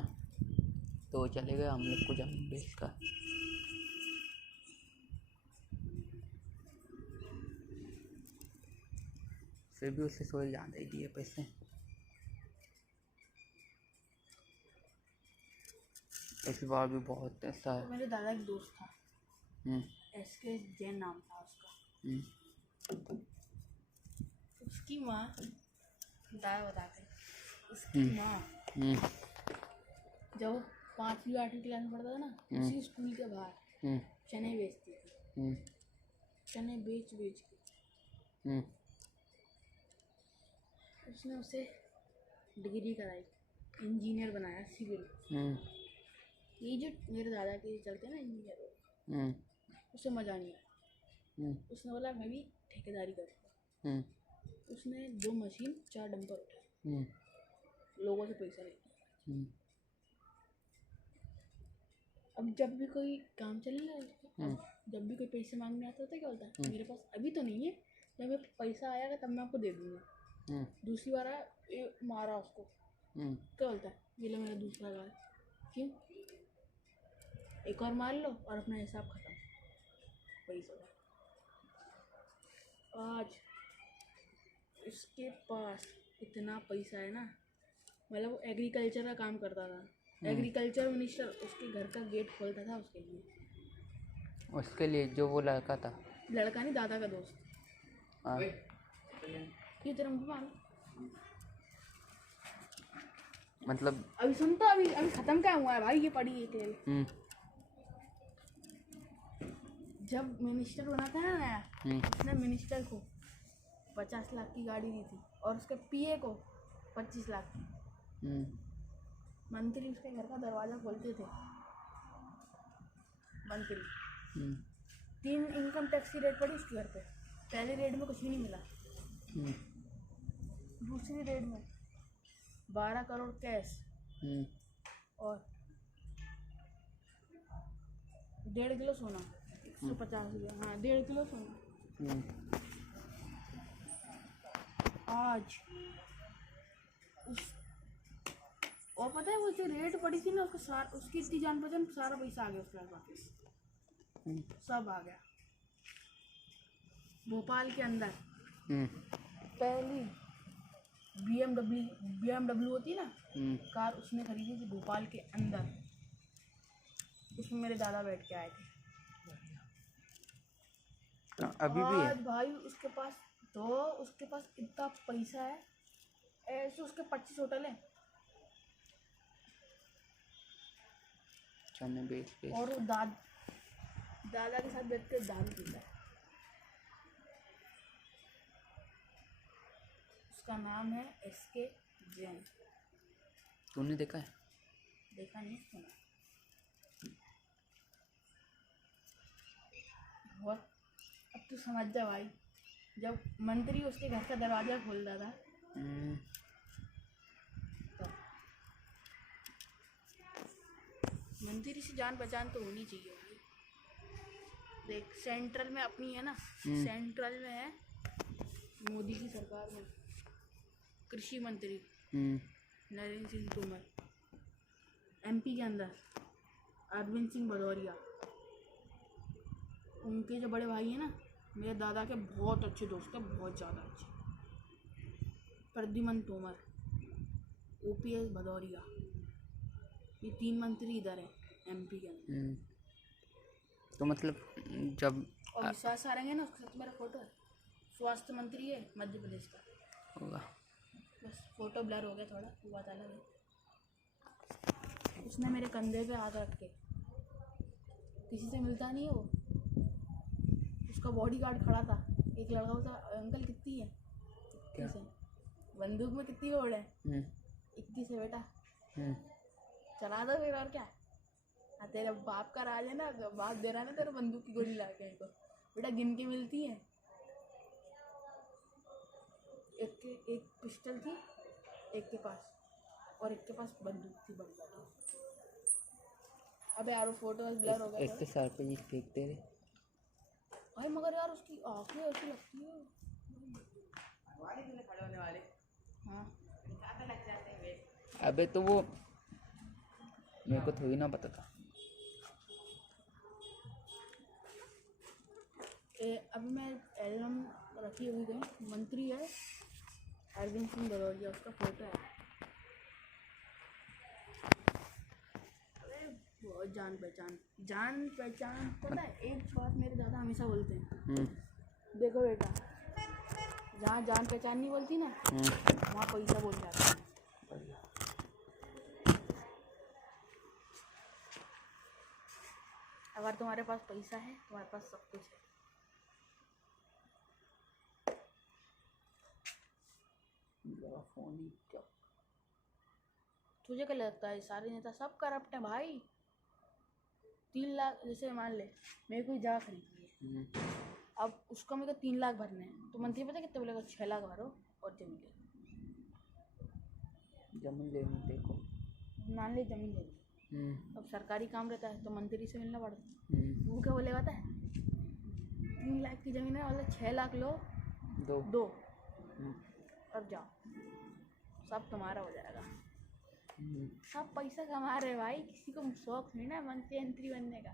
तो वो चले गए हम लोग को जमीन बेच कर। फिर भी उसे थोड़े ज़्यादा ही दिए पैसे। इस बार भी बहुत ऐसा है। तो मेरे दादा एक दोस्त था, एसके जैन नाम था उसका। उसकी माँ दादा बताते, उसकी माँ जब वो 5वीं 8वीं क्लास में पढ़ता था ना, उसी स्कूल के बाहर चने बेचती थी। चने बेच बेच के उसने उसे डिग्री कराई, इंजीनियर बनाया सिविल। ये जो मेरे दादा के चलते ना इंजीनियर, उसे मज़ा नहीं आया। उसने बोला मैं भी ठेकेदारी करूँगा। उसने 2 मशीन 4 डंपर उठाए, लोगों से पैसा लेके। अब जब भी कोई काम चलेगा उसको, जब भी कोई पैसे मांगने आता होता है क्या बोलता है, मेरे पास अभी तो नहीं है, जब मेरे पैसा आएगा तब मैं आपको दे दूँगा। दूसरी बार आया, ये मारा उसको, क्या बोलता है, ये लो मेरा दूसरा गाल। क्यों? एक और मार लो और अपना हिसाब खत्म, पैसा। आज इसके पास इतना पैसा है ना, मतलब वो एग्रीकल्चर का काम करता था, एग्रीकल्चर मिनिस्टर उसके घर का गेट खोलता था उसके लिए जो वो लड़का था, लड़का नहीं, दादा का दोस्त। हाँ। ये तेरा मुंह मार, मतलब अभी सुनता, अभी खत्म क्या हुआ है भाई, ये पढ़ी एक ले। जब मिनिस्टर बना था ना नया, उसने मिनिस्टर को 50 लाख की गाड़ी दी थी और उसके पीए को 25 लाख की। मंत्री उसके घर का दरवाजा खोलते थे, मंत्री। 3 इनकम टैक्स की रेड पड़ी उसके घर पे। पहले रेड में कुछ भी नहीं मिला, दूसरी रेड में 12 करोड़ कैश और 1.5 किलो सोना, 150 रुपया, हाँ 1.5 किलो सोना। आज उस, और पता है वो जो रेट पड़ी थी ना, उसका उसकी इतनी जान पहचान, सारा पैसा आ गया उसके पास, सब आ गया। भोपाल के अंदर पहली BMW होती है ना कार, उसने खरीदी थी भोपाल के अंदर, उसमें मेरे दादा बैठ के आए थे। अभी भी है? आज भाई उसके पास इतना पैसा है, ऐसे उसके 25 होटल है और वो दादा के साथ बैठ कर दारू पीता है। उसका नाम है एसके जैन। तूने देखा है? देखा नहीं, सुना। बहुत, अब तू समझ जा भाई, जब मंत्री उसके घर का दरवाजा खोलता था तब। मंत्री से जान पहचान तो होनी चाहिए होगी। देख सेंट्रल में अपनी है ना, सेंट्रल में है मोदी की सरकार में कृषि मंत्री नरेंद्र सिंह तोमर, MP के अंदर अरविंद सिंह भदौरिया, उनके जो बड़े भाई हैं ना, मेरे दादा के बहुत अच्छे दोस्त हैं, बहुत ज़्यादा अच्छे, प्रद्युमन तोमर, OPS भदौरिया, ये 3 मंत्री इधर हैं MP के अंदर। तो मतलब जब और विश्वास सारंग है ना, उसके साथ मेरा फोटो है, स्वास्थ्य मंत्री है मध्य प्रदेश का, होगा, बस फोटो ब्लर हो गया थोड़ा, वो बात अलग है। उसने मेरे कंधे पे हाथ रख के किसी से मिलता नहीं है वो। उसका बॉडी गार्ड खड़ा था, एक लड़का होता, अंकल कितनी है? 21 है। बंदूक में कितनी गोल्ड है? 21 है बेटा। चला दो फिर, और क्या। हाँ, तेरे बाप का राज है ना, बाप दे रहा है ना तेरे बंदूक की गोली ला के को। बेटा गिन के मिलती है। एक पिस्टल थी एक के पास, और एक के पास बंदूक थी बड़ी वाली। अबे यार वो फोटो ब्लर हो गया एक तो सर पे ये फेंकते रहे भाई, मगर यार उसकी आंखें ऐसी लगती है। खड़े होने वाले। हाँ लग जाते हैं। अबे तो वो मेरे को थोड़ी ना पता था। अभी मैं एल्बम रखी हुई गई, मंत्री है अरविंद सिंह भदौरिया, उसका फोटो है। अरे बहुत जान पहचान पता है। एक बात मेरे दादा हमेशा बोलते हैं, देखो बेटा, जहाँ जान पहचान नहीं बोलती ना, वहाँ पैसा बोल जाता है। अगर तुम्हारे पास पैसा है, तुम्हारे पास सब कुछ है। तुझे क्या लगता है सारे नेता सब करप्ट है भाई? 3 लाख, जैसे मान ले मेरे को जगह खरीदनी है, अब उसका मेरे को 3 लाख भरने हैं, तो मंत्री पता कितने बोलेगा? 6 लाख भरो और जमीन ले। जमीन लेनी देखो, मान ले जमीन ले ली, अब सरकारी काम रहता है तो मंत्री से मिलना पड़ता है। वो क्या बोलेगा पता है? 3 लाख की जमीन है, मतलब 6 लाख लो, दो अब जाओ, सब तुम्हारा हो जाएगा। सब पैसा कमा रहे भाई, किसी को शौक नहीं ना मंत्री बनने का।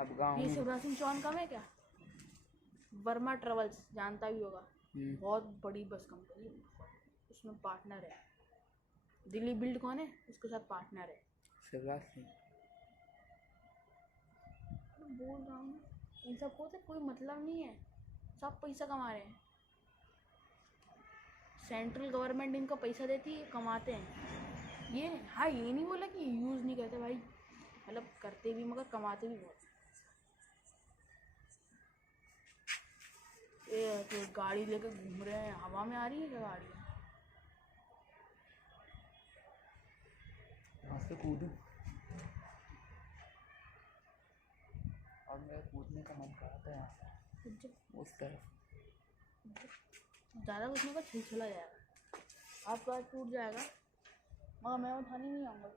अब गाँव ये में शिवराज सिंह चौहान कम है क्या? वर्मा ट्रेवल्स जानता भी होगा, बहुत बड़ी बस कंपनी, उसमें पार्टनर है। दिल्ली बिल्ड कौन है? उसके साथ पार्टनर है शिवराज सिंह। बोल रहा हूँ इन सबको से कोई मतलब नहीं है, सब पैसा कमा रहे हैं। सेंट्रल गवर्नमेंट इनको पैसा देती है, कमाते हैं ये। हाँ, ये नहीं बोला कि यूज़ नहीं करते भाई, मतलब करते भी मगर कमाते भी बहुत। ये तो गाड़ी लेकर घूम रहे हैं, हवा में आ रही है क्या गाड़ी? वहाँ से कूदूँ, और मेरा कूदने का मन कर रहा था यहाँ से उस तरफ। ज़्यादा कुछ का छिलछिला जाएगा, आपका टूट जाएगा, मगर मैं उठाने नहीं आऊँगा।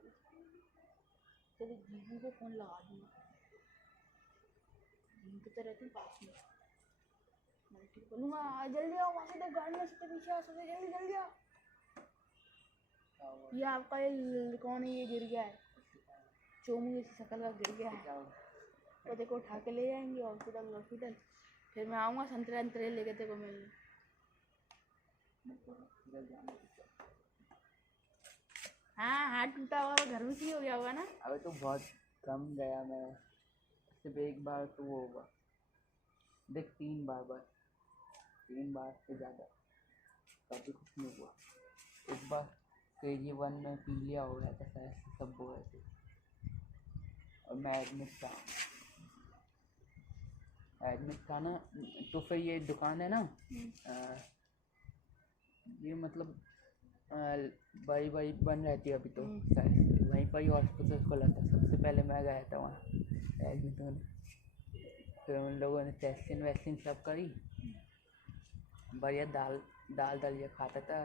तेरे जीजू को फ़ोन लगा दूँगा, जीजू तो रहती पास में, मैं ठीक बोलूँगा जल्दी आओ, वहाँ से तो गाड़ी में से पीछे आ सकते, जल्दी आओ। ये आपका ये कौन है? ये गिर गया है, चोमू जैसी शक्ल का गिर गया है, तो देखो उठा के ले जाएंगे हॉस्पिटल। फिर मैं आऊँगा संतरे अंतरे लेके तेरे को मिलने। हाँ, हाथ टूटा होगा, घर में ही हो गया होगा ना? अबे तो बहुत कम गया, मैं सिर्फ एक बार तो वो होगा, देख 3 बार बस, 3 बार से ज़्यादा कभी कुछ नहीं हुआ। एक बार KG1 में पीलिया हो गया था शायद, सब हो रहे थे और मैं एडमिट था ना। तो फिर ये दुकान है ना, ये मतलब बड़ी बन रहती है अभी तो शायद, वहीं पर ही हॉस्पिटल खुला था। सबसे पहले मैं गया था वहाँ एडमिट होने, फिर उन लोगों ने टेस्टिंग वैक्सीन सब करी, बढ़िया दाल दलिया खाता था।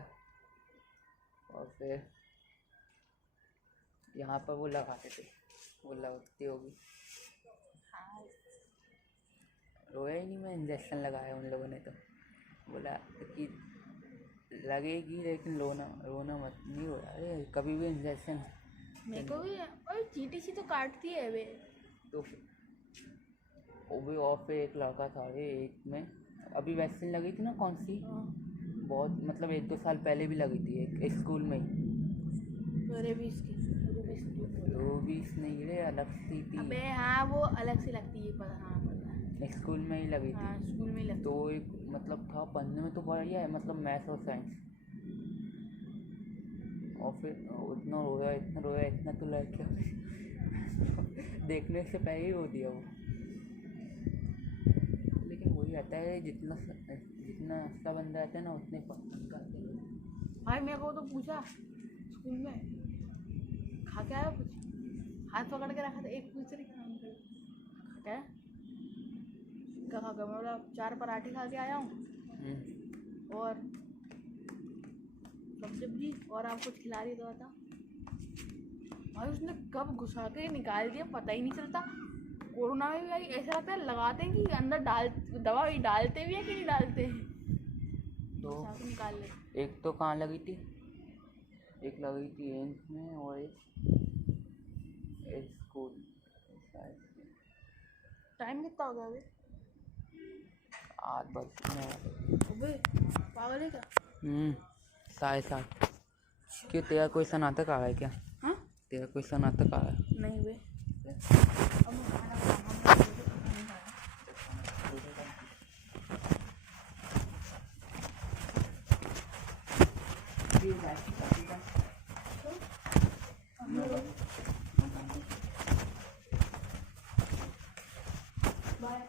और फिर यहाँ पर वो लगाते थे, वो लगती होगी, रोया ही नहीं मैं, इंजेक्शन लगाया उन लोगों ने, तो बोला कि लगेगी लेकिन रोना मत, नहीं रोया। अरे कभी भी इंजेक्शन मेरे को भी, और चीटी सी तो काटती है वे। तो वो भी ऑफ पे एक लड़का था, अरे एक में अभी वैक्सीन लगी थी ना, कौन सी, बहुत मतलब 1-2 साल पहले भी लगी थी, एक स्कूल में ही। रूबीस नहीं रे, अलग सी थी। अबे हाँ, वो अलग से लगती है, पर हाँ पता है, स्कूल में ही लगी थी। हाँ स्कूल में लगती। तो एक मतलब था पढ़ने में तो बढ़िया है, मतलब मैथ्स और साइंस, और फिर इतना रोया, इतना तो लड़कियाँ देखने से पहले ही हो दिया वो। लेकिन वही आता है, जितना अच्छा बंदा आता है ना उतने पसंद करते हैं लोग। भाई मेरे को तो पूछा स्कूल में, खा के आया कुछ, हाथ पकड़ के रखा था, एक पूछ रही खा क्या है? क्या खा के, मतलब 4 पराठे खा के आया हूँ और सब्जी, और आप कुछ खिला रही तो बता। भाई उसने कब घुसा के निकाल दिया पता ही नहीं चलता। कोरोना में भी भाई ऐसा लगता है लगाते हैं कि अंदर दवा डालते भी है कि नहीं डालते हैं, तो घुसा के निकाल ले। एक तो कहाँ लगी थी? एक लगी थी एम्स में और एक स्कूल। टाइम कितना हो गया अभी? 8 बज। अबे पागल है क्या? 7:30। क्यों, तेरा कोई स्नातक आ रहा है क्या? हाँ तेरा कोई स्नातक आ रहा है? नहीं बे, अब मैं खाना खाऊंगा, नहीं खाया। बाय।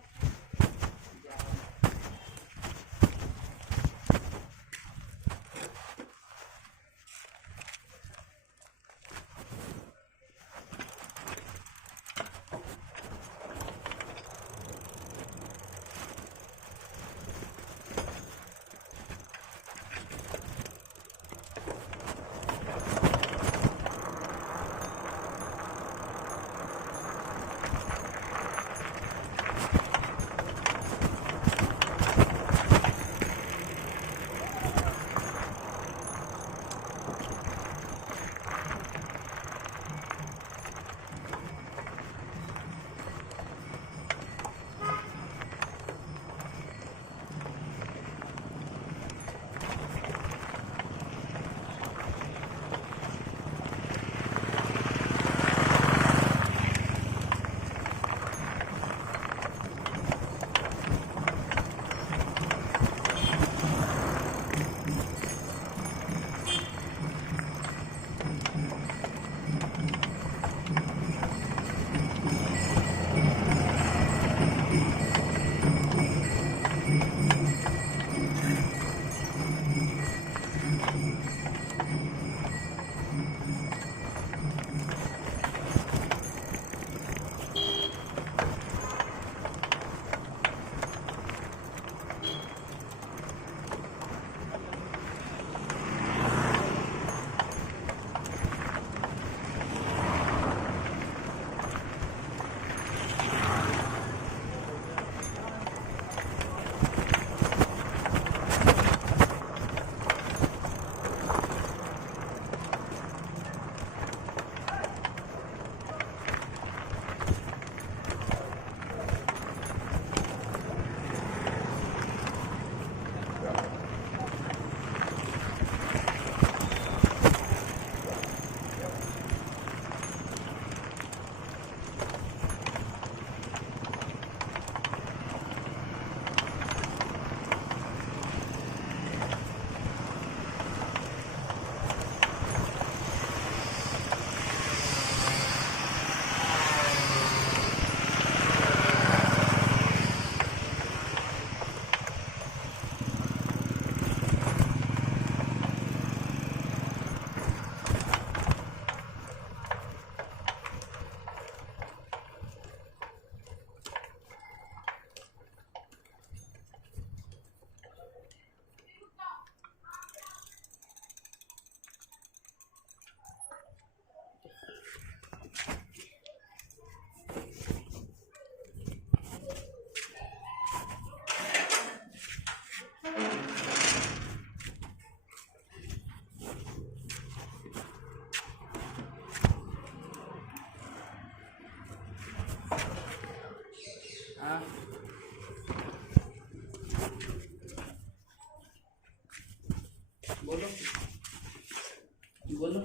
बोलो बोलो।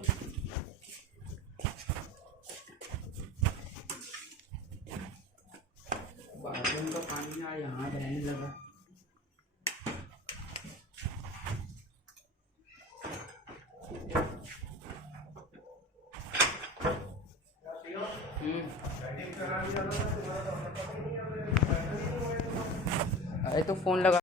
बाथरूम का पानी ना यहाँ बहने लगा। अरे तो फ़ोन लगा